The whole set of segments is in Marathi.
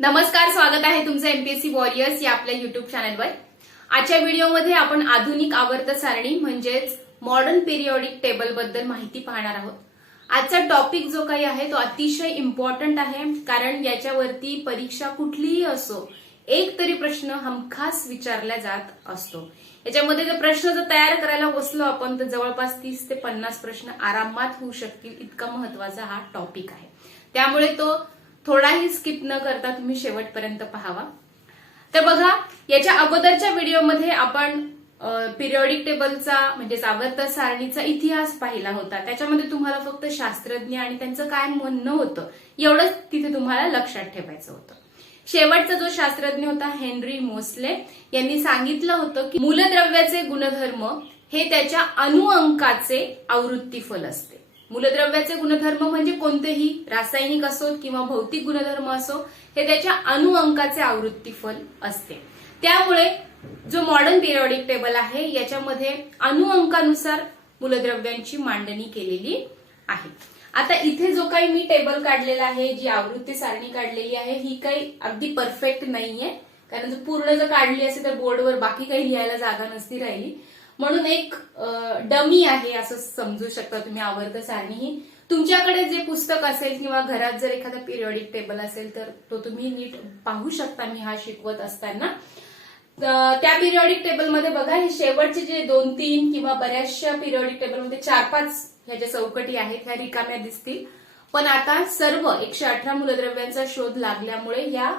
नमस्कार, स्वागत आहे तुमचं एमपीएससी वॉरियर्स या आपल्या युट्यूब चॅनलवर। आजच्या व्हिडिओमध्ये आपण आधुनिक आवर्त सारणी म्हणजेच मॉडर्न पिरियोडिक टेबल बद्दल माहिती पाहणार आहोत। आजचा टॉपिक जो काही आहे तो अतिशय इम्पॉर्टंट आहे, कारण याच्यावरती परीक्षा कुठलीही असो एक तरी प्रश्न हमखास विचारला जात असतो। याच्यामध्ये जर प्रश्न तयार करायला बसलो आपण तर जवळपास 30 ते 50 प्रश्न आरामात होऊ शकतील, इतका महत्वाचा हा टॉपिक आहे। त्यामुळे तो थोडाही स्किप न करता तुम्ही शेवटपर्यंत पाहावा। तर बघा, याच्या अगोदरच्या व्हिडिओमध्ये आपण पिरियोडिक टेबलचा म्हणजेच आवर्त सारणीचा इतिहास पाहिला होता। त्याच्यामध्ये तुम्हाला फक्त शास्त्रज्ञ आणि त्यांचं काय म्हणणं होतं एवढंच तिथे तुम्हाला लक्षात ठेवायचं होतं। शेवटचा जो शास्त्रज्ञ होता हेनरी मोसले यांनी सांगितलं होतं की मूलद्रव्याचे गुणधर्म हे त्याच्या अणुअंकाचे आवृत्तीफल असते। मूलद्रव्याचे गुणधर्म म्हणजे कोणतेही रासायनिक असो किंवा भौतिक गुणधर्म असो, हे त्याच्या अणुअंकाचे आवृत्तीफल असते। त्यामुळे जो मॉडर्न पिरियोडिक टेबल आहे याच्यामध्ये अणुअंकानुसार मूलद्रव्यांची मांडणी केलेली आहे। आता इथे जो काही मी टेबल काढलेला आहे, जी आवृत्ती सारणी काढलेली आहे, ही काही अगदी परफेक्ट नाहीये, कारण जर पूर्ण जर काढली असेल तर बोर्डवर बाकी काही लिहायला जागा नसती राहिली, म्हणून एक डमी आहे असं समजू शकता तुम्ही। आवर्त सारणी ही तुमच्याकडे जे पुस्तक असेल किंवा घरात जर एखादा पिरियोडिक टेबल असेल तर तो तुम्ही नीट पाहू शकता मी हा शिकवत असताना। त्या पिरियोडिक टेबलमध्ये बघा, हे शेवटचे जे 2-3 किंवा बऱ्याचशा पिरियोडिक टेबलमध्ये 4-5 ह्या ज्या चौकटी आहेत ह्या रिकाम्या दिसतील, पण आता सर्व 118 मूलद्रव्यांचा शोध लागल्यामुळे या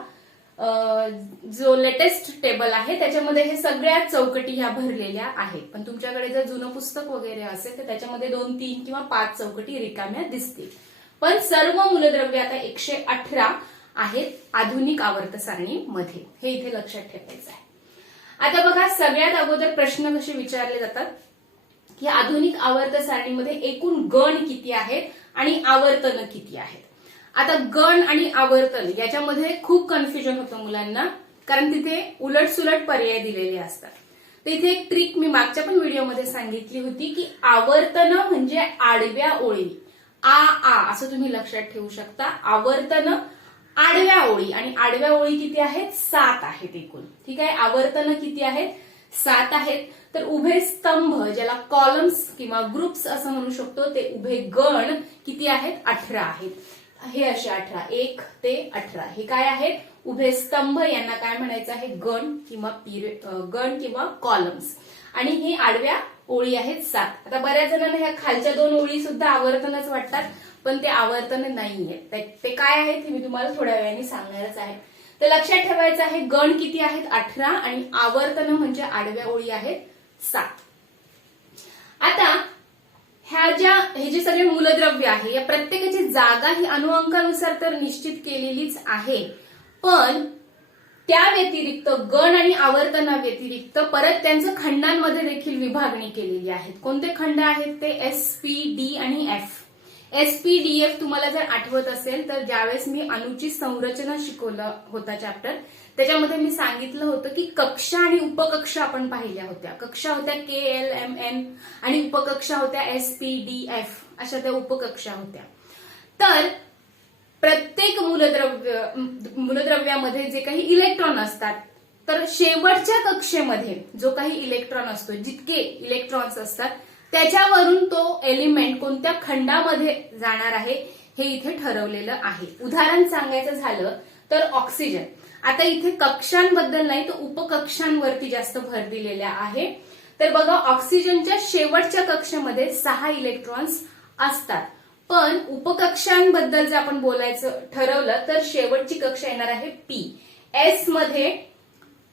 जो लेटेस्ट टेबल आहे त्याच्यामध्ये हे सगळ्या चौकटी ह्या भरलेल्या आहेत। पण तुमच्याकडे जर जुनं पुस्तक वगैरे असेल तर त्याच्यामध्ये 2-3 किंवा 5 चौकटी रिकाम्या दिसतील, पण सर्व मूलद्रव्य आता 118 आहेत आधुनिक आवर्त सारणीमध्ये, हे इथे लक्षात ठेवायचं आहे। आता बघा, सगळ्यात अगोदर प्रश्न कसे विचारले जातात की आधुनिक आवर्त सारणीमध्ये एकूण गण किती आहेत आणि आवर्तन किती आहेत। आता गण आणि आवर्तन याच्यामध्ये खूप कन्फ्युजन होतं मुलांना, कारण तिथे उलटसुलट पर्याय दिलेले असतात। तर इथे एक ट्रिक मी मागच्या पण व्हिडिओमध्ये सांगितली होती की आवर्तन म्हणजे आडव्या ओळी, आ असं तुम्ही लक्षात ठेवू शकता। आवर्तन आडव्या ओळी, आणि आडव्या ओळी किती आहेत? 7 आहेत एकूण। ठीक आहे, आवर्तन किती आहेत? 7 आहेत। तर उभे स्तंभ ज्याला कॉलम्स किंवा ग्रुप्स असं म्हणू शकतो, ते उभे गण किती आहेत? 18 आहेत। हे असे 18, 1 ते 18 हे काय आहेत? उभे स्तंभ, यांना काय म्हणायचं आहे? गण किंवा कॉलम्स। आणि हे आडव्या ओळी आहेत 7। आता बऱ्याच जणांना ह्या खालच्या 2 ओळी सुद्धा आवर्तनच वाटतात, पण ते आवर्तन नाहीये। ते काय आहेत हे मी तुम्हाला थोड्या वेळाने सांगणारच आहे। तर लक्षात ठेवायचं आहे, गण किती आहेत? 18, आणि आवर्तन म्हणजे आडव्या ओळी आहेत 7। आता हे जे सगळे मूलद्रव्य आहे या प्रत्येकाची जागा ही अणुअंकानुसार तर निश्चित केलेलीच आहे, पण त्या व्यतिरिक्त गण आणि आवर्तना व्यतिरिक्त परत त्यांचं खंडांमध्ये देखील विभागणी केलेली आहे। कोणते खंड आहेत ते? एस, पी, डी आणि एफ। एसपीडीएफ तुम्हाला जर आठवत असेल तर ज्यावेळेस मी अणूची संरचना शिकवलं होता चॅप्टर, त्याच्यामध्ये मी सांगितलं होतं की कक्षा आणि उपकक्षा आपण पाहिल्या होत्या। कक्षा होत्या KLMN आणि उपकक्षा होत्या SPDF, अशा त्या उपकक्षा होत्या। तर प्रत्येक मूलद्रव्यामध्ये जे काही इलेक्ट्रॉन असतात, तर शेवटच्या कक्षेमध्ये जो काही इलेक्ट्रॉन असतो, जितके इलेक्ट्रॉन्स असतात त्याच्यावरून तो एलिमेंट कोणत्या खंडामध्ये जाणार आहे हे इथे ठरवलेलं आहे। उदाहरण सांगायचं झालं तर ऑक्सिजन। आता इथे कक्षांबद्दल नाही तर उपकक्षांवरती जास्त भर दिलेला आहे। तर बघा, ऑक्सिजनच्या शेवटच्या कक्षेमध्ये 6 इलेक्ट्रॉन्स असतात, पण उपकक्षांबद्दल जर आपण बोलायचं ठरवलं तर शेवटची कक्षा येणार आहे पी। एस मध्ये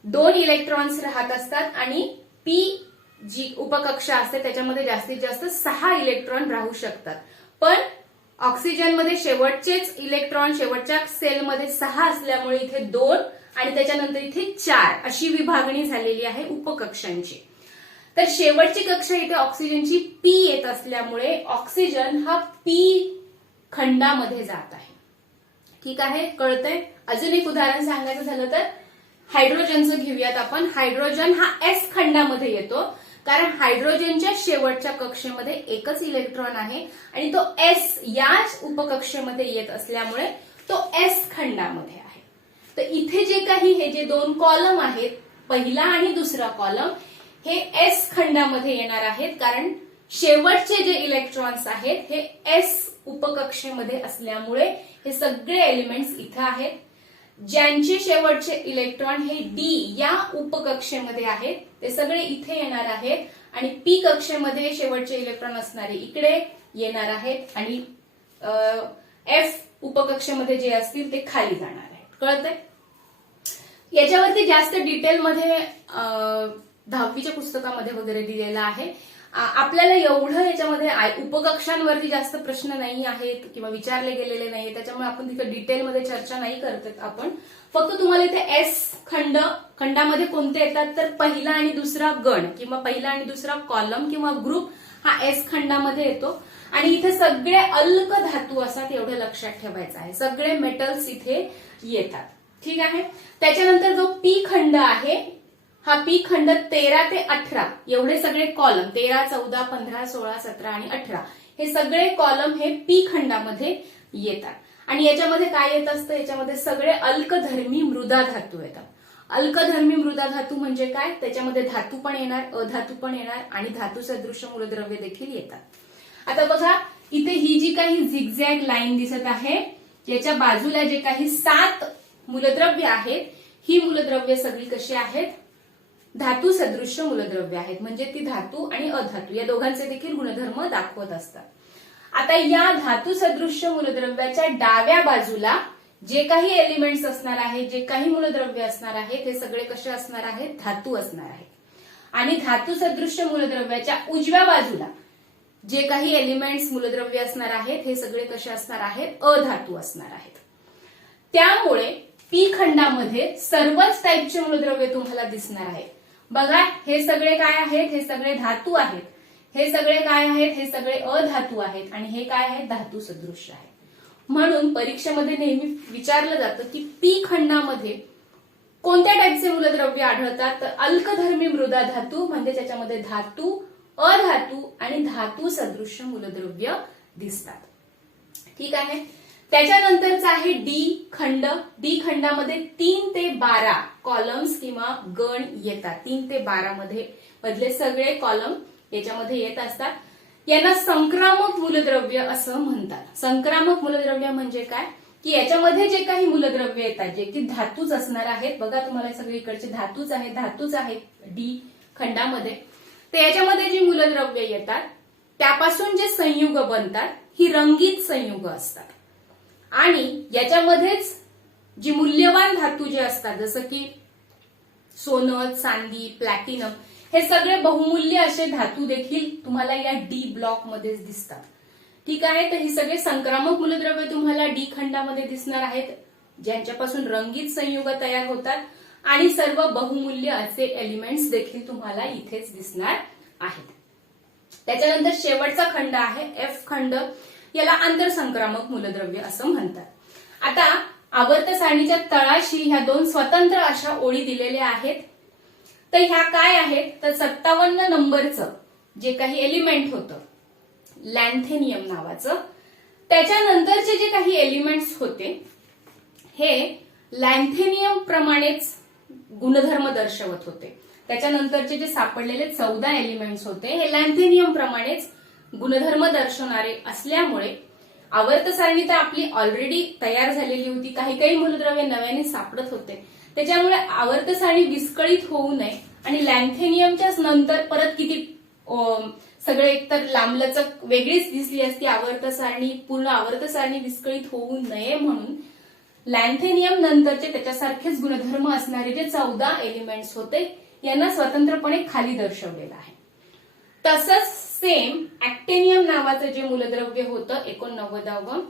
2 इलेक्ट्रॉन्स राहत असतात, आणि पी जी उपकक्षा असते त्याच्यामध्ये जास्तीत जास्त 6 इलेक्ट्रॉन राहू शकतात। पण ऑक्सिजनमध्ये शेवटचेच इलेक्ट्रॉन शेवटच्या सेलमध्ये 6 असल्यामुळे इथे 2 आणि त्याच्यानंतर इथे 4 अशी विभागणी झालेली आहे उपकक्षांची। तर शेवटची कक्षा इथे ऑक्सिजनची पी येत असल्यामुळे ऑक्सिजन हा पी खंडामध्ये जात आहे। ठीक आहे, कळतंय? अजून एक उदाहरण सांगायचं झालं तर हायड्रोजनचं घेऊयात आपण। हायड्रोजन हा एस खंडामध्ये येतो, कारण हायड्रोजनच्या शेवटच्या कक्षेमध्ये एकच इलेक्ट्रॉन आहे आणि तो एस याच उपकक्षेमध्ये येत असल्यामुळे तो एस खंडामध्ये आहे। तर इथे जे काही हे जे दोन कॉलम आहेत, पहिला आणि दुसरा कॉलम, हे एस खंडामध्ये येणार आहेत, कारण शेवटचे जे इलेक्ट्रॉन्स आहेत हे एस उपकक्षेमध्ये असल्यामुळे हे सगळे एलिमेंट्स इथे आहेत. ज्यांचे शेवटचे इलेक्ट्रॉन हे डी या उपकक्षेमध्ये आहेत ते सगळे इथे येणार आहेत आणि पी कक्षेमध्ये शेवटचे इलेक्ट्रॉन असणारे इकडे येणार आहेत आणि एफ उपकक्षेमध्ये जे असतील ते खाली जाणार आहेत. कळतंय? याच्यावरती जास्त डिटेलमध्ये 10वीच्या पुस्तकामध्ये वगैरे दिलेलं आहे. आपल्याला एवढं याच्यामध्ये उपकक्षांवरती जास्त प्रश्न नाही आहेत किंवा विचारले गेलेले नाही, त्याच्यामुळे आपण तिथे डिटेलमध्ये चर्चा नाही करत आपण. फक्त तुम्हाला इथे एस खंडामध्ये कोणते येतात तर पहिला आणि दुसरा गण किंवा पहिला आणि दुसरा कॉलम किंवा ग्रुप हा एस खंडामध्ये येतो. आणि इथे सगळे अल्क धातू असतात, एवढं लक्षात ठेवायचं आहे. सगळे मेटल्स इथे येतात. ठीक आहे. त्याच्यानंतर जो पी खंड आहे, हा पी खंड 13 ते 18 एवढे सगळे कॉलम, 13, 14, 15, 16, 17 आणि 18 हे सगळे कॉलम हे पी खंडामध्ये येतात. आणि याच्यामध्ये काय येत असतं, याच्यामध्ये सगळे अल्कधर्मी मृदा धातू येतात. अल्कधर्मी मृदा धातू म्हणजे काय, त्याच्यामध्ये धातू पण येणार, अधातू पण येणार आणि धातू सदृश मूलद्रव्य देखील येतात. आता बघा, इथे ही जी काही झिगझॅग लाईन दिसत आहे, याच्या बाजूला जे काही 7 मूलद्रव्य आहेत, ही मूलद्रव्य सगळी कशी आहेत, धातू सदृश्य मूलद्रव्य आहेत. म्हणजे ती धातू आणि अधातू या दोघांचे देखील गुणधर्म दाखवत असतात. आता या धातू सदृश्य मूलद्रव्याच्या डाव्या बाजूला जे काही एलिमेंट्स असणार आहेत, जे काही मूलद्रव्य असणार आहेत, हे सगळे कसे असणार आहेत, धातू असणार आहेत. आणि धातू सदृश्य मूलद्रव्याच्या उजव्या बाजूला जे काही एलिमेंट्स मूलद्रव्य असणार आहेत, हे सगळे कसे असणार आहेत, अधातू असणार आहेत. त्यामुळे पी खंडामध्ये सर्वच टाईपचे मूलद्रव्य तुम्हाला दिसणार आहेत. बघा, हे सगळे काय आहेत, हे सगळे धातू आहेत. हे सगळे काय आहेत, हे सगळे अधातू आहेत. आणि हे काय आहेत, धातू सदृश्य आहे. म्हणून परीक्षेमध्ये नेहमी विचारलं जातं की पी खंडामध्ये कोणत्या टाईपचे मूलद्रव्य आढळतात, तर अल्कधर्मी मृदा धातू म्हणजे त्याच्यामध्ये धातू, अधातू आणि धातू सदृश्य मूलद्रव्य दिसतात. ठीक आहे. त्याच्यानंतरचा आहे डी खंड. डी खंडामध्ये 3 ते 12 कॉलम्स किंवा गण येतात. 3 ते 12 मधले सगळे कॉलम याच्यामध्ये येत असतात. यांना संक्रामक मूलद्रव्य असं म्हणतात. संक्रामक मूलद्रव्य म्हणजे काय, की याच्यामध्ये जे काही मूलद्रव्य येतात, जे की धातूच असणार आहेत. बघा, तुम्हाला सगळीकडचे धातूच आहेत डी खंडामध्ये. तर याच्यामध्ये जी मूलद्रव्य येतात त्यापासून जे संयुग बनतात ही रंगीत संयुग असतात. आणि याच्यामध्येच जी मूल्यवान धातू जे असतात, जसं की सोनं, चांदी, प्लॅटिनम, हे सगळे बहुमूल्य असे धातू देखील तुम्हाला या डी ब्लॉक मध्येच दिसतात. ठीक आहे. तर ही सगळे संक्रामक मूलद्रव्य तुम्हाला डी खंडामध्ये दिसणार आहेत, ज्यांच्यापासून रंगीत संयुग तयार होतात. आणि सर्व बहुमूल्य असे एलिमेंट्स देखील तुम्हाला इथेच दिसणार आहेत. त्याच्यानंतर शेवटचा खंड आहे एफ खंड. याला आंतरसंक्रामक मूलद्रव्य असं म्हणतात. आता आवर्त सारणीच्या तळाशी ह्या 2 स्वतंत्र अशा ओळी दिलेल्या आहेत. तर ह्या काय आहेत, तर 57 नंबरचं जे काही एलिमेंट होतं लॅन्थेनियम नावाचं, त्याच्यानंतरचे जे काही एलिमेंट्स होते हे लॅन्थेनियम प्रमाणेच गुणधर्म दर्शवत होते. त्याच्यानंतरचे जे सापडलेले 14 एलिमेंट्स होते हे लॅन्थेनियम प्रमाणेच गुणधर्म दर्शवणारे असल्यामुळे आवर्त सारणी तर आपली ऑलरेडी तयार झालेली होती. काही मूलद्रव्य नव्याने सापडत होते. त्याच्यामुळे आवर्त सारणी विस्कळीत होऊ नये आणि लॅन्थेनियमच्याच नंतर परत किती सगळे एकतर लांबलचक वेगळीच दिसली असती आवर्त सारणी, पूर्ण आवर्त सारणी विस्कळीत होऊ नये म्हणून लॅन्थेनियम नंतरचे त्याच्यासारखेच गुणधर्म असणारे जे 14 एलिमेंट्स होते यांना स्वतंत्रपणे खाली दर्शवलेलं आहे. तसंच सेम ऍक्टेनियम नावाचं जे मूलद्रव्य होतं 89व,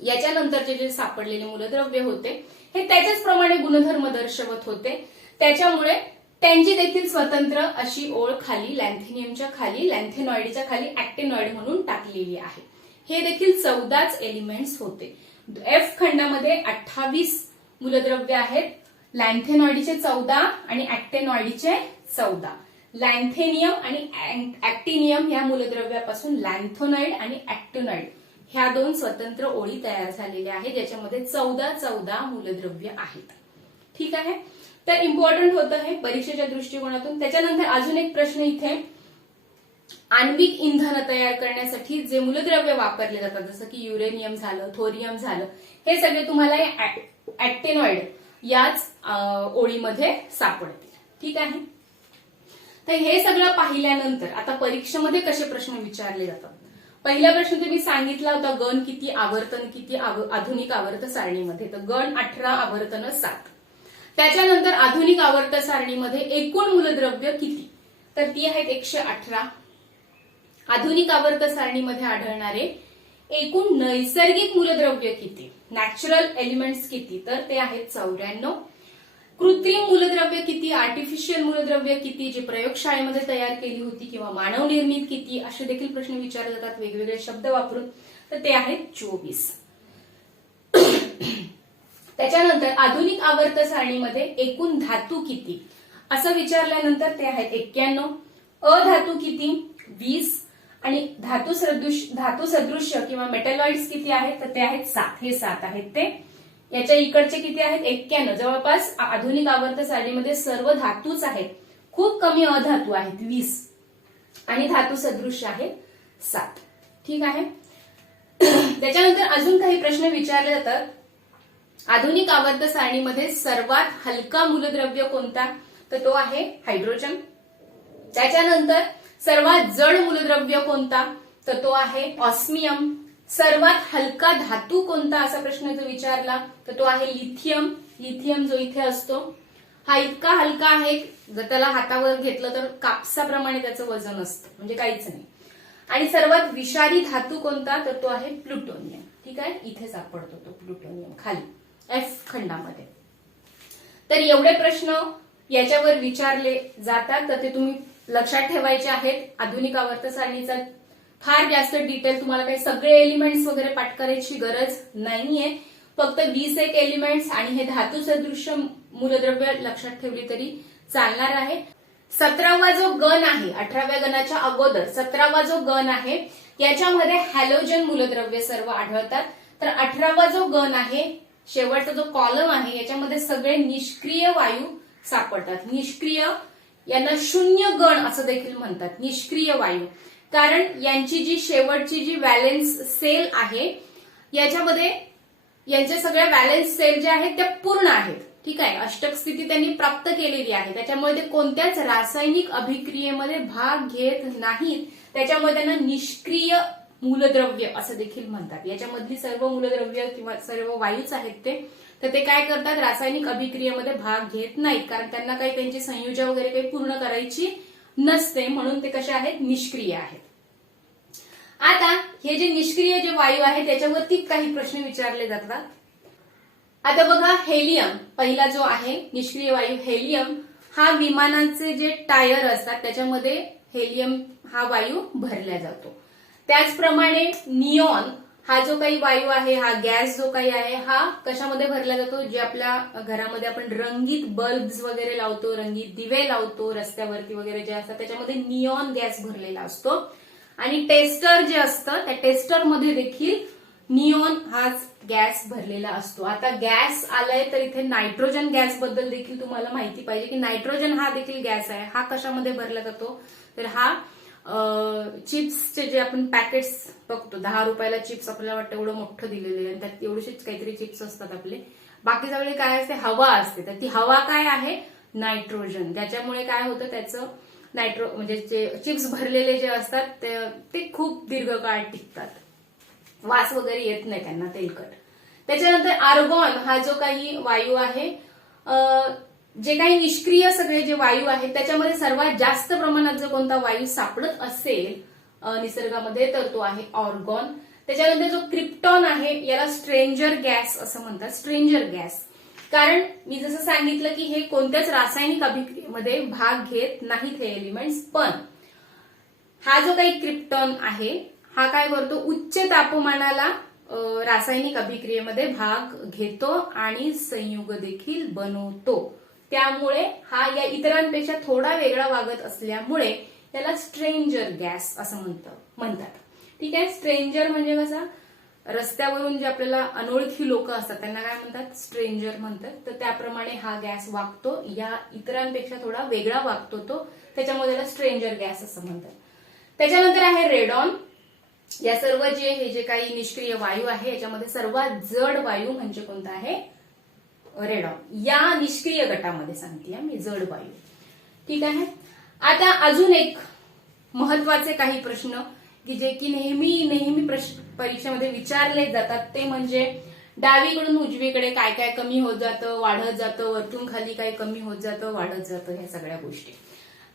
याच्यानंतरचे जे सापडलेले मूलद्रव्य होते हे त्याच्याच प्रमाणे गुणधर्म दर्शवत होते. त्याच्यामुळे त्यांची देखील स्वतंत्र अशी ओळ खाली लॅन्थेनियमच्या खाली, लॅन्थेनॉइडच्या खाली ऍक्टेनॉइड म्हणून टाकलेली आहे. हे देखील 14च एलिमेंट्स होते. एफ खंडामध्ये 28 मूलद्रव्य आहेत. लॅन्थेनॉइडचे 14 आणि ऍक्टेनॉइडचे 14. लॅन्थेनियम आणि ऍक्टिनियम या मूलद्रव्यापासून लॅन्थोनाइड आणि ऍक्टिनॉइड ह्या 2 स्वतंत्र ओळी तयार झालेल्या आहेत, ज्याच्यामध्ये 14 मूलद्रव्य आहेत. ठीक आहे, तर इम्पॉर्टंट होतं हे परीक्षेच्या दृष्टिकोनातून. त्याच्यानंतर अजून एक प्रश्न इथे, आण्विक इंधन तयार करण्यासाठी जे मूलद्रव्य वापरले जातात जसं की युरेनियम झालं, थोरियम झालं, हे सगळे तुम्हाला ऍक्टेनॉइड याच ओळीमध्ये सापडतील. ठीक आहे, तर हे सगळं पाहिल्यानंतर आता परीक्षेमध्ये कसे प्रश्न विचारले जातात. पहिला प्रश्न तुम्ही सांगितला होता, गण किती, आवर्तन किती आधुनिक आवर्त सारणीमध्ये, तर गण 18, आवर्तन 7. त्याच्यानंतर आधुनिक आवर्त सारणीमध्ये एकूण मूलद्रव्य किती, तर ती आहेत 118. आधुनिक आवर्त सारणीमध्ये आढळणारे एकूण नैसर्गिक मूलद्रव्य किती, नॅचरल एलिमेंट्स किती, तर ते आहेत 94. कृत्रिम मूलद्रव्य किती, आर्टिफिशियल मूलद्रव्य किती, जी प्रयोगशाळेमध्ये तयार केली होती किंवा मानव निर्मित किती, असे देखील प्रश्न विचारले जातात वेगवेगळे शब्द वापरून, तर ते आहेत 24. त्याच्यानंतर आधुनिक आवर्त सारणीमध्ये एकूण धातू किती असं विचारल्यानंतर ते आहेत 91. अधातू किती 20 आणि धातू सदृश्य किंवा मेटलॉइड्स किती आहेत, तर ते आहेत 7. हे 7 आहेत ते. याच्या इकडचे किती आहेत 91. जवळपास आधुनिक आवर्त सारणीमध्ये सर्व धातूच आहेत, खूप कमी अधातू आहेत 20 आणि धातू सदृश्य आहेत 7. ठीक आहे, त्याच्यानंतर अजून काही प्रश्न विचारले जातात. आधुनिक आवर्त सारणीमध्ये सर्वात हलका मूलद्रव्य कोणता, तर तो आहे हायड्रोजन. त्याच्यानंतर सर्वात जड मूलद्रव्य कोणता, तर तो आहे ऑस्मियम. सर्वात हलका धातू कोणता असा प्रश्न जो विचारला, तर तो आहे लिथियम. लिथियम जो इथे असतो हा इतका हलका आहे, जर त्याला हातावर घेतलं तर कापसाप्रमाणे त्याचं वजन असतं, म्हणजे काहीच नाही. आणि सर्वात विषारी धातू कोणता, तर तो आहे प्लुटोनियम. ठीक आहे, इथे सापडतो तो प्लुटोनियम खाली एफ खंडामध्ये. तर एवढे प्रश्न याच्यावर विचारले जातात, तर ते तुम्ही लक्षात ठेवायचे आहेत. आधुनिक आवर्त सारणीचा फार जास्त डिटेल तुम्हाला काही सगळे एलिमेंट्स वगैरे पाठ करायची गरज नाहीये, फक्त 21 एलिमेंट्स आणि हे धातू सदृश्य मूलद्रव्य लक्षात ठेवली तरी चालणार आहे. 17वा जो गण आहे, 18व्या गणाच्या अगोदर 17वा जो गण आहे याच्यामध्ये हॅलोजन मूलद्रव्य सर्व आढळतात. तर 18वा जो गण आहे, शेवटचा जो कॉलम आहे, याच्यामध्ये सगळे निष्क्रिय वायू सापडतात. निष्क्रिय यांना शून्य गण असं देखील म्हणतात, निष्क्रिय वायू. कारण यांची जी शेवटची जी व्हॅलेन्स सेल आहे याच्यामध्ये यांच्या सगळ्या व्हॅलेन्स सेल ज्या आहेत त्या पूर्ण आहेत. ठीक आहे, अष्टक स्थिती त्यांनी प्राप्त केलेली आहे, त्याच्यामुळे ते कोणत्याच रासायनिक अभिक्रियेमध्ये भाग घेत नाहीत. त्याच्यामुळे त्यांना निष्क्रिय मूलद्रव्य असं देखील म्हणतात. याच्यामधली सर्व मूलद्रव्य किंवा सर्व वायूच आहेत तर ते काय करतात, रासायनिक अभिक्रियेमध्ये भाग घेत नाहीत, कारण त्यांना काही त्यांची संयोजन वगैरे काही पूर्ण करायची नसते, म्हणून ते कसे आहेत, निष्क्रिय आहेत. आता हे जे निष्क्रिय जे वायू आहे त्याच्यावरती काही प्रश्न विचारले जातात. आता बघा, हेलियम पहिला जो आहे निष्क्रिय वायू, हेलियम हा विमानाचे जे टायर असतात त्याच्यामध्ये हेलियम हा वायू भरला जातो. त्याचप्रमाणे निऑन हा जो काही वायू आहे, हा गॅस जो काही आहे, हा कशामध्ये भरला जातो, जे आपल्या घरामध्ये आपण रंगीत बल्ब्स वगैरे लावतो, रंगीत दिवे लावतो रस्त्यावरती वगैरे जे असतात, त्याच्यामध्ये निऑन गॅस भरलेला असतो. आणि टेस्टर जे असतं त्या टेस्टरमध्ये देखील निऑन हाच गॅस भरलेला असतो. आता गॅस आलाय तर इथे नायट्रोजन गॅस बद्दल देखील तुम्हाला माहिती पाहिजे की नायट्रोजन हा देखील गॅस आहे. हा कशामध्ये भरला जातो, तर हा चिप्सचे जे आपण पॅकेट्स बघतो, 10 रुपयाला चिप्स आपल्याला वाटतं एवढं मोठं दिलेलं आहे, त्यात एवढेच काहीतरी चिप्स असतात आपले, बाकी सगळे काय असते, हवा असते. तर ती हवा काय आहे, नायट्रोजन. त्याच्यामुळे काय होतं, त्याचं म्हणजे जे चिप्स भरलेले जे असतात ते खूप दीर्घकाळ टिकतात, वास वगैरे येत नाही त्यांना तेलकट. त्याच्यानंतर आर्गॉन हा जो काही वायू आहे, जे काही निष्क्रिय सगळे जे वायू आहेत त्याच्यामध्ये सर्वात जास्त प्रमाणात जो कोणता वायू सापडत असेल निसर्गामध्ये तर तो आहे ऑर्गॉन. त्याच्यानंतर जो क्रिप्टॉन आहे याला स्ट्रेंजर गॅस असं म्हणतात, स्ट्रेंजर गॅस. कारण मी जसं सांगितलं की हे कोणत्याच रासायनिक अभिक्रियेमध्ये भाग घेत नाहीत हे एलिमेंट्स, पण हा जो काही क्रिप्टॉन आहे हा काय करतो, उच्च तापमानाला रासायनिक अभिक्रियेमध्ये भाग घेतो आणि संयुग देखील बनवतो. त्यामुळे हा या इतरांपेक्षा थोडा वेगळा वागत असल्यामुळे त्याला स्ट्रेंजर गॅस असं म्हणतात. ठीक आहे, स्ट्रेंजर म्हणजे कसा, रस्त्यावरून जे आपल्याला अनोळखी लोक असतात त्यांना काय म्हणतात, स्ट्रेंजर म्हणतात. तर त्याप्रमाणे हा गॅस वागतो, या इतरांपेक्षा थोडा वेगळा वागतो तो, त्याच्यामुळे त्याला स्ट्रेंजर गॅस असं म्हणतात. त्याच्यानंतर आहे रेडॉन. या सर्व हे जे काही निष्क्रिय वायू आहे याच्यामध्ये सर्वात जड वायू म्हणजे कोणता आहे, रेडॉन. या निष्क्रिय गटामध्ये सांगते मी, जड वायू. ठीक आहे. आता अजून एक महत्वाचे काही प्रश्न की जे की नेहमी परीक्षेमध्ये विचारले जातात ते म्हणजे डावीकडून उजवीकडे काय काय कमी होत जातं, वाढत जातं, वरतून खाली काय कमी होत जातं, वाढत जातं, ह्या सगळ्या गोष्टी.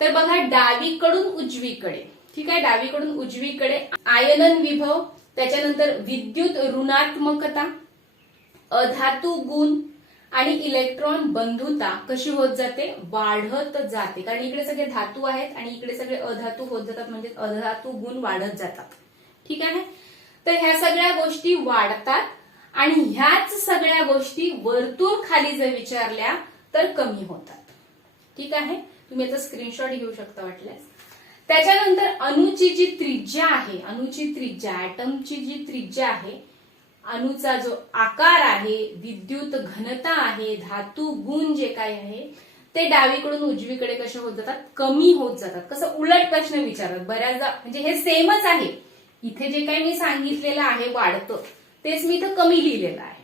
तर बघा, डावीकडून उजवीकडे, ठीक आहे, डावीकडून उजवीकडे आयनन विभव, त्याच्यानंतर विद्युत ऋणात्मकता, अधातू गुण आणि इलेक्ट्रॉन बंधुता कशी होत जाते, वाढत जाते. कारण इकडे सगळे धातू आहेत आणि इकडे सगळे अधातू होत जातात, म्हणजे अधातू गुण वाढत जातात. ठीक आहे. तर ह्या सगळ्या गोष्टी वाढतात आणि ह्याच सगळ्या गोष्टी वरतून खाली जर विचारल्या तर कमी होतात. ठीक आहे. तुम्ही याचा स्क्रीनशॉट घेऊ शकता वाटल्यास. त्याच्यानंतर अणूची जी त्रिज्या आहे, अणूची त्रिज्या, ऍटमची जी त्रिज्या आहे, अणूचा जो आकार आहे, विद्युत घनता आहे, धातू गुण जे काय आहे ते डावीकडून उजवीकडे कसे होत जातात, कमी होत जातात. कसं उलट प्रश्न विचारतात बऱ्याचदा, म्हणजे हे सेमच आहे. इथे जे काही मी सांगितलेलं आहे वाढतं तेच मी इथं कमी लिहिलेलं आहे.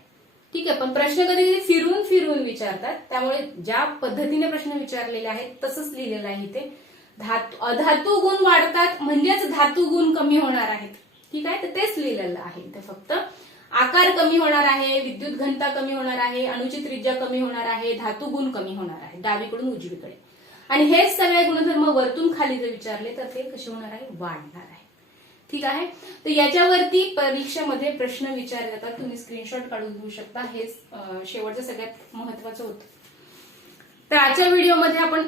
ठीक आहे. पण प्रश्न कधी फिरून फिरून विचारतात, त्यामुळे ज्या पद्धतीने प्रश्न विचारलेले आहेत तसंच लिहिलेलं आहे इथे. अधातू गुण वाढतात म्हणजेच धातू गुण कमी होणार आहेत. ठीक आहे. तर तेच लिहिलेलं आहे इथे. फक्त आकार कमी होणार आहे, विद्युत घनता कमी होणार आहे, अणुची त्रिज्या कमी होणार आहे, धातू गुण कमी होणार आहे डावीकडून उजवीकडे. आणि हेच सगळे गुणधर्म वरतून खाली जर विचारले तर ते कसे होणार आहे, वाढणार आहे. ठीक आहे. तर याच्यावरती परीक्षेमध्ये प्रश्न विचारले जातात. तुम्ही स्क्रीनशॉट काढून घेऊ शकता. हे शेवटचं सगळ्यात महत्वाचं होतं. तर आजच्या व्हिडिओमध्ये आपण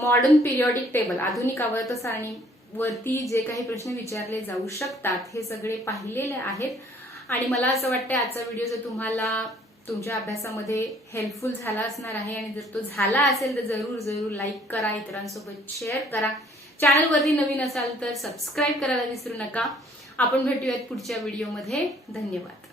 मॉडर्न पिरियॉडिक टेबल, आधुनिक आवर्त सारणी वरती जे काही प्रश्न विचारले जाऊ शकतात हे सगळे पाहिलेले आहेत. आणि मला असं वाटतं आजचा व्हिडिओ जर तुम्हाला तुमच्या अभ्यासामध्ये हेल्पफुल झाला असणार आहे, आणि जर तो झाला असेल तर जरूर लाईक करा, इतरांसोबत शेअर करा. चॅनलवरती नवीन असाल तर सबस्क्राईब करायला विसरू नका. आपण भेटूयात पुढच्या व्हिडिओमध्ये. धन्यवाद.